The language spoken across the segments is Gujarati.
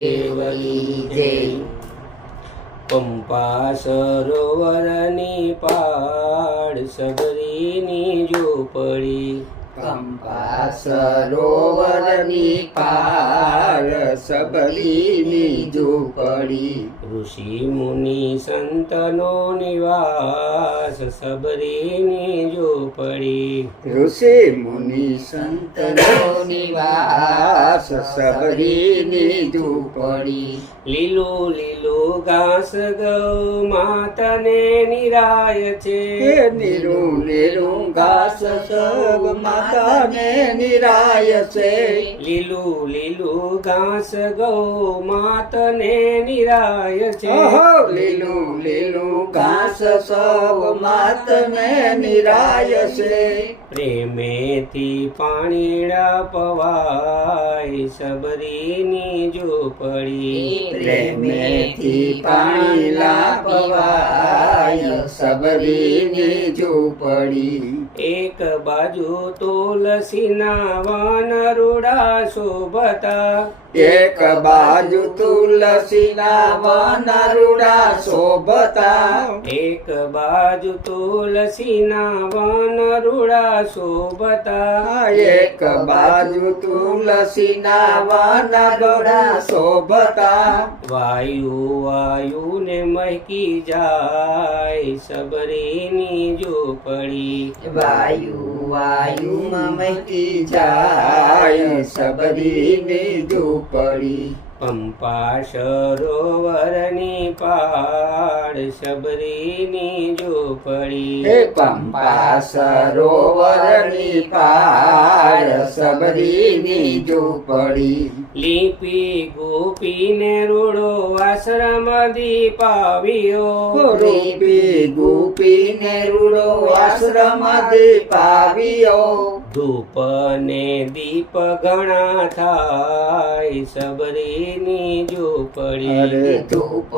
દેવની જય. પંપા સરોવરની પાડ સબરીની ઝૂંપડી. પંપા સરોવરની પાર સબરીની ઝૂંપડી. ઋષિ મુનિ સંતનો નિવાસ સબરીની ઝૂંપડી. ઋષિ મુનિ સંતનો નિવાસ સબરીની ઝૂંપડી. લીલું લીલું ઘાસ ગૌ માતાને નિરાય છે. નીલું લીલું ઘાસ સબ માતાને નિરાય છે. લીલું લીલું ઘાસ ગૌ માતાને નિરાય છે. ઓહો, લીલું લીલું ઘાસ સબ માતને નિરાય છે. પ્રેમેથી પાણીડા પવાય સબરીની ઝૂંપડી. પ્રેમેથી પાણી લાપવાય સબરીની ઝૂંપડી. એક બાજુ તુલસીના વન રૂડા શોભતા. એક બાજુ તુલસીના વન રૂડા શોભતા. એક બાજુ તુલસીના વન રૂડા શોભતા. એક બાજુ તુલસીના વન રૂડા શોભતા. વાયુ વાયુને મહેકી જાય સબરીની ઝૂંપડી. વાયુ વાયુમાં મહેકી જાય સબરીની ઝૂંપડી. પંપા સરોવરની પાડ સબરીની ઝૂંપડી. હે પંપા સરોવરની પાર સબરીની ઝૂંપડી. લીપી ગોપીને રૂડો આશ્રમ દીપાવ્યો. રૂપી ગોપીને રૂડો આશ્રમ દીપાવ્યો. ધૂપ ને દીપ ઘણા થાય સબરીની ઝૂંપડી. અરે ધૂપ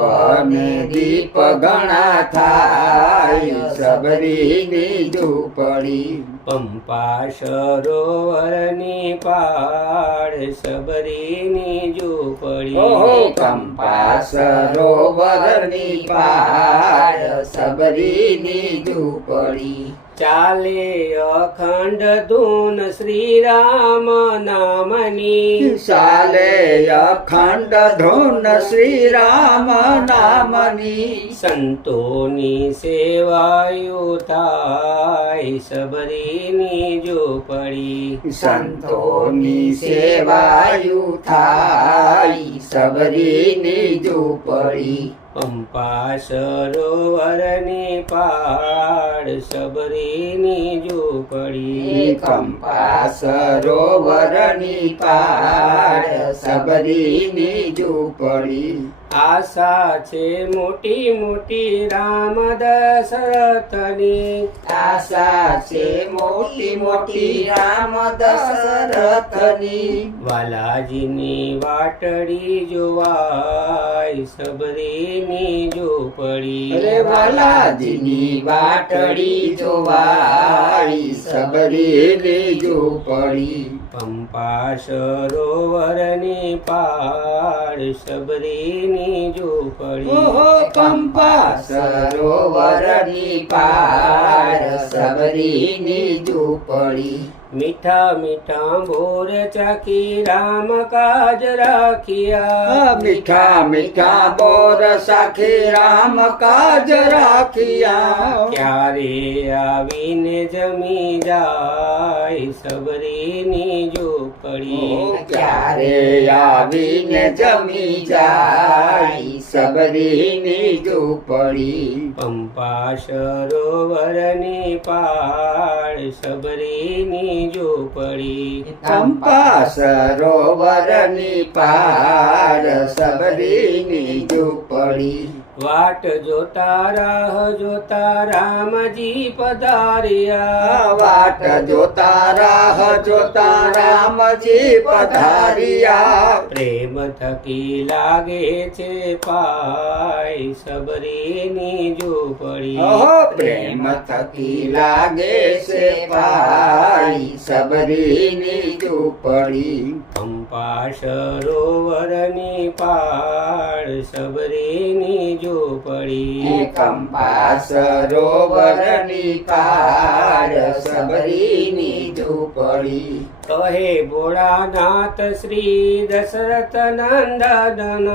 ને દીપ ઘણા થાય સબરીની ઝૂંપડી. પંપા સરોવરની પાડ સબરીની ઝૂંપડી. ઓહો, પંપા સરોવરની પાર સબરીની ઝૂંપડી. ચાલે અખંડ ધૂન શ્રી રામ નામની. ચાલે અખંડ ધૂન શ્રી રામ નામની. સંતોની સેવાયો થાય સબરીની ઝૂંપડી. સંતોની સેવાયુ થાય સબરીની ઝૂંપડી. પંપા સરોવરની પાડ સબરીની ઝૂંપડી. પંપા સરોવરની પાર સબરીની ઝૂંપડી. આશા છે મોટી મોટી રામ દશરથની. આશા છે મોટી મોટી રામ દશરથની. વાલાજીની વાટડી જોવાય સબરીની ઝૂંપડી. અરે વાલાજીની વાટડી જોવાય સબરીની ઝૂંપડી. પંપા સરોવરની પાડ સબરીની ઝૂંપડી. ઓહો, પંપા સરોવરની પાર સબરીની ઝૂંપડી. મીઠા મીઠા બોર ચાખી રામ કાજ રાખ્યા. મીઠા મીઠા બોર સાખી રામ કાજ રાખ્યા. ક્યારે આવીને જમી જાય સબરીની ઝૂંપડી. ક્યારે આવીને જમી જાય સબરીની ઝૂંપડી. પંપા સરોવરની પાડ સબરીની ઝૂંપડી. પંપા સરોવરની પાર સબરીની ઝૂંપડી. વાટ જોતા રાહ જોતા રામજી પધાર્યા. વાટ જોતા રાહ જોતા રામજી પધાર્યા. પ્રેમ થકી લાગે છે પાય સબરીની ઝૂંપડી. ઓહો, પ્રેમ થકી લાગે છે પાય સબરીની ઝૂંપડી. પંપા સરોવરની પાળ સબરીની ઝૂંપડી કંપા સરોવરની પાર સબરીની ઝૂંપડી કહે ભોળાનાથ શ્રી દશરથ નંદન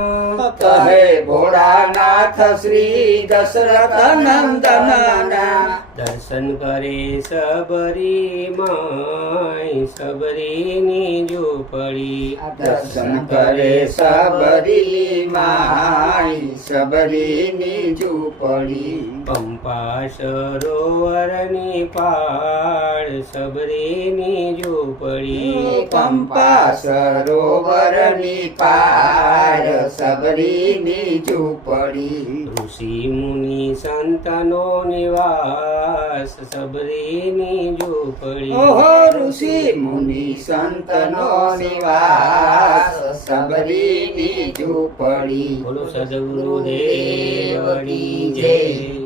કહે ભોળાનાથ શ્રી દશરથ નંદન દર્શન કરે સબરી માય સબરીની ઝૂંપડી દર્શન કરે સબરી માય સબરીની ઝૂંપડી પંપા સરોવરની પાળ સબરીની ઝૂંપડી પંપા સરોવરની પાર સબરીની ઝૂંપડી ઋષિ મુનિ સંતનો નિવાસ સબરીની ઝૂંપડી ઓહો ઋષિ મુનિ સંતનો નિવાસ સબરીની ઝૂંપડી બોલો સદગુરુદેવની જય